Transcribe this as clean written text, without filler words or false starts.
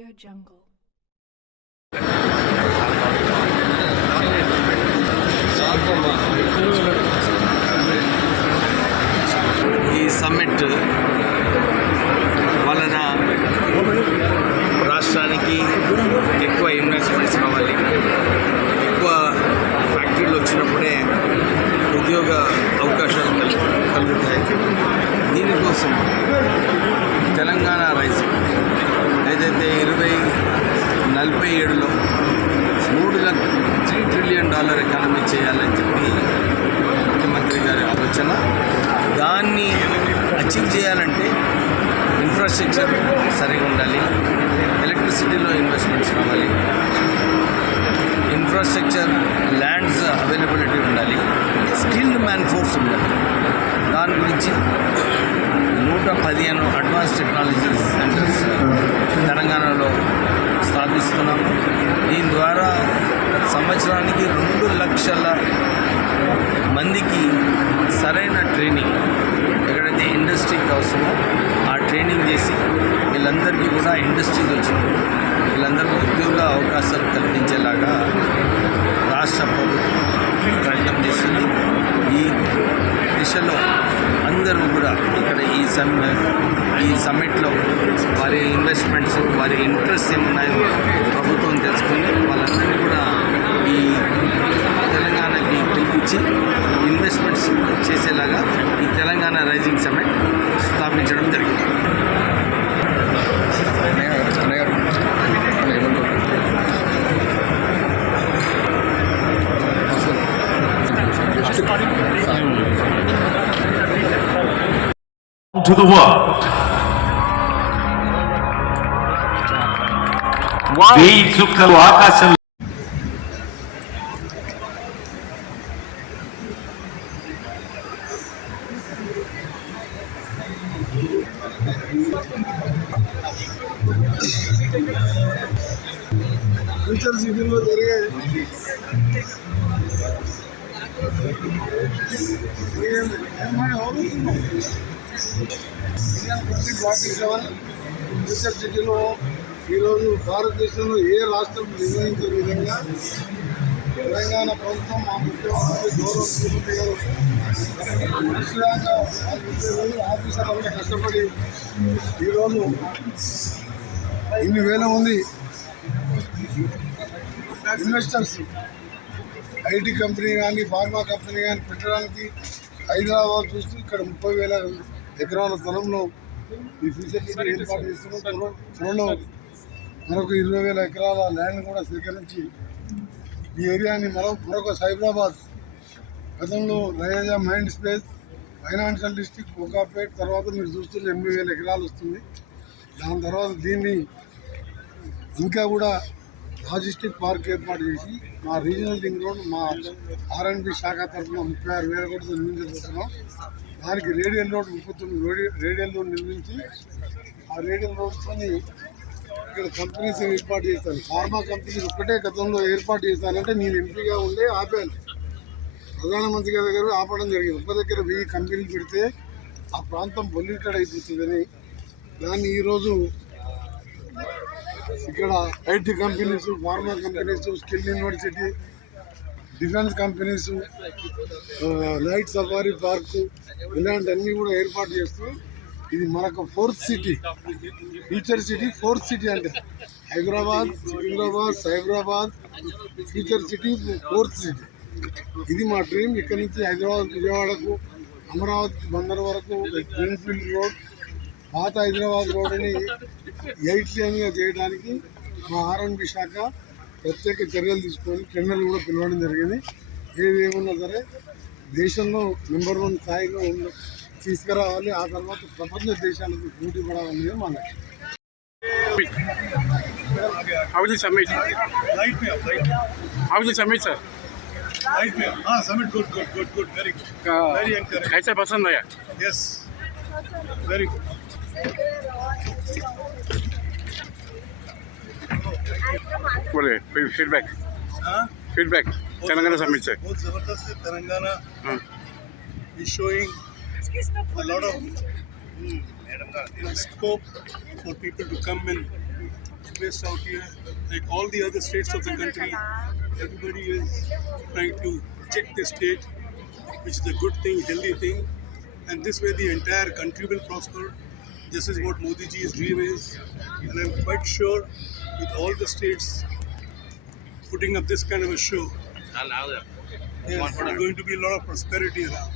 AudioJungle. ఈ summit వలన రాష్ట్రానికి ఎక్కువ ఇన్వెస్ట్మెంట్స్ రావాలి. ఎక్కువ ఫ్యాక్టరీలు వచ్చినప్పుడే ఉద్యోగ అవకాశాలు కలుగుతాయి. దీనికోసం తెలంగాణ రైజింగ్ ఏదైతే 2047లో $3 ట్రిలియన్ ఎకానమీ చేయాలని చెప్పి ముఖ్యమంత్రి గారి ఆలోచన. దాన్ని అచీవ్ చేయాలంటే ఇన్ఫ్రాస్ట్రక్చర్ సరిగా ఉండాలి, ఎలక్ట్రిసిటీలో ఇన్వెస్ట్మెంట్స్ రావాలి, ఇన్ఫ్రాస్ట్రక్చర్ ల్యాండ్స్ అవైలబిలిటీ ఉండాలి, స్కిల్డ్ మ్యాన్ ఫోర్స్ ఉండాలి. దాని గురించి 115 అడ్వాన్స్ టెక్నాలజీ సెంటర్స్ తెలంగాణలో స్థాపిస్తున్నాము. దీని ద్వారా సంవత్సరానికి 2 లక్షల మందికి సరైన ట్రైనింగ్, ఎక్కడైతే ఇండస్ట్రీకి అవసరమో ఆ ట్రైనింగ్ చేసి వీళ్ళందరికీ కూడా ఇండస్ట్రీస్ వచ్చినప్పుడు వీళ్ళందరికీ ఉద్యోగ అవకాశాలు కల్పించేలాగా రాష్ట్ర ప్రభుత్వం ప్రయత్నం చేస్తుంది. ఈ దిశలో అందరూ కూడా ఇక్కడ ఈ సమ్మిట్లో వారి ఇన్వెస్ట్మెంట్స్, వారి ఇంట్రెస్ట్ ఏమున్నాయో ప్రభుత్వం తెలుసుకొని వాళ్ళందరినీ కూడా ఈ తెలంగాణకి పిలిపించి ఇన్వెస్ట్మెంట్స్ చేసేలాగా ఈ తెలంగాణ రైజింగ్ సమ్మిట్ స్థాపించడం జరిగింది. To the world. వెయ్యి చుక్కలు ఆకాశం. ఫ్యూచర్ సిటీలో జరిగే ఫ్యూచర్ సిటీలో ఈరోజు భారతదేశంలో ఏ రాష్ట్రం నిర్వహించే విధంగా తెలంగాణ ప్రభుత్వం మా ముఖ్యమంత్రి గౌరవ ముఖ్యమంత్రి గారు విశ్రాంగా ఆఫీసర్లంతా కష్టపడి ఈరోజు ఇన్ని వేల మంది ఇన్వెస్టర్స్ ఐటీ కంపెనీ కానీ ఫార్మా కంపెనీ కానీ పెట్టడానికి హైదరాబాద్ చూస్తూ ఇక్కడ 30,000 ఎకరాల స్థలంలో ఈ ఫ్యూచర్ సిటీ ఏర్పాటు చేస్తున్నాం. త్వరలో మరొక 20,000 ఎకరాల ల్యాండ్ కూడా సేకరించి ఈ ఏరియాని మరొక సైబరాబాద్, గతంలో రయేజా mind space, financial district, Kokapet, తర్వాత మీరు చూస్తున్న 80,000 ఎకరాలు వస్తుంది. దాని తర్వాత దీన్ని ఇంకా కూడా లాజిస్టిక్ పార్క్ ఏర్పాటు చేసి మా రీజనల్ రింగ్ రోడ్ మా R&B శాఖ తరఫున 36,000 కోట్లతో నిర్మించబోతున్నాం. దానికి రేడియల్ రోడ్ 39 రేడియల్ రోడ్ నిర్మించి ఆ రేడియల్ రోడ్తో ఇక్కడ కంపెనీస్ ఏర్పాటు చేస్తాను. ఫార్మా కంపెనీస్ ఒక్కటే గతంలో ఏర్పాటు చేస్తానంటే నేను ఎంపీగా ఉండే ఆపాను. ప్రధానమంత్రి గారి దగ్గర ఆపడం జరిగింది. ఒక్క దగ్గర 1000 కంపెనీలు పెడితే ఆ ప్రాంతం పొల్యూటెడ్ అయిపోతుందని దాన్ని ఈరోజు ఇక్కడ IT companies, pharma companies, skill university, defence companies, night safari park ఇలాంటివన్నీ కూడా ఏర్పాటు చేస్తూ ఇది మనకు 4th city, future city 4th city అంటే Hyderabad, Secunderabad, Cyberabad future city 4th city. ఇది మా డ్రీమ్. ఇక్కడ నుంచి హైదరాబాద్, విజయవాడకు, అమరావతి, బందర్ వరకు గ్రీన్ఫీల్డ్ రోడ్, పాత హైదరాబాద్ రోడ్ని 8 లేన్గా చేయడానికి మా R&B శాఖ ప్రత్యేక చర్యలు తీసుకొని టెండర్లు కూడా పిలవడం జరిగింది. ఏదేమన్నా సరే దేశంలో నెంబర్ 1 స్థాయిలో తీసుకురావాలి. ఆ తర్వాత ప్రపంచ దేశాలకు పోటీ పడాలనేది మా లక్ష్యం. How is the summit? How is the summit, sir? Summit good, very good. Very encouraging. कैसा पसंद आया? Yes, very good. बोले फीडबैक तेलंगाना समिट से बहुत जबरदस्त है. Telangana is showing a lot of scope for people to come and based out here. Like all the other states of the country, everybody is trying to check the state, which is a good thing, healthy thing. And this way the entire country will prosper. This is what Modi ji's dream is. And I'm quite sure with all the states putting up this kind of a show, there's going to be a lot of prosperity around.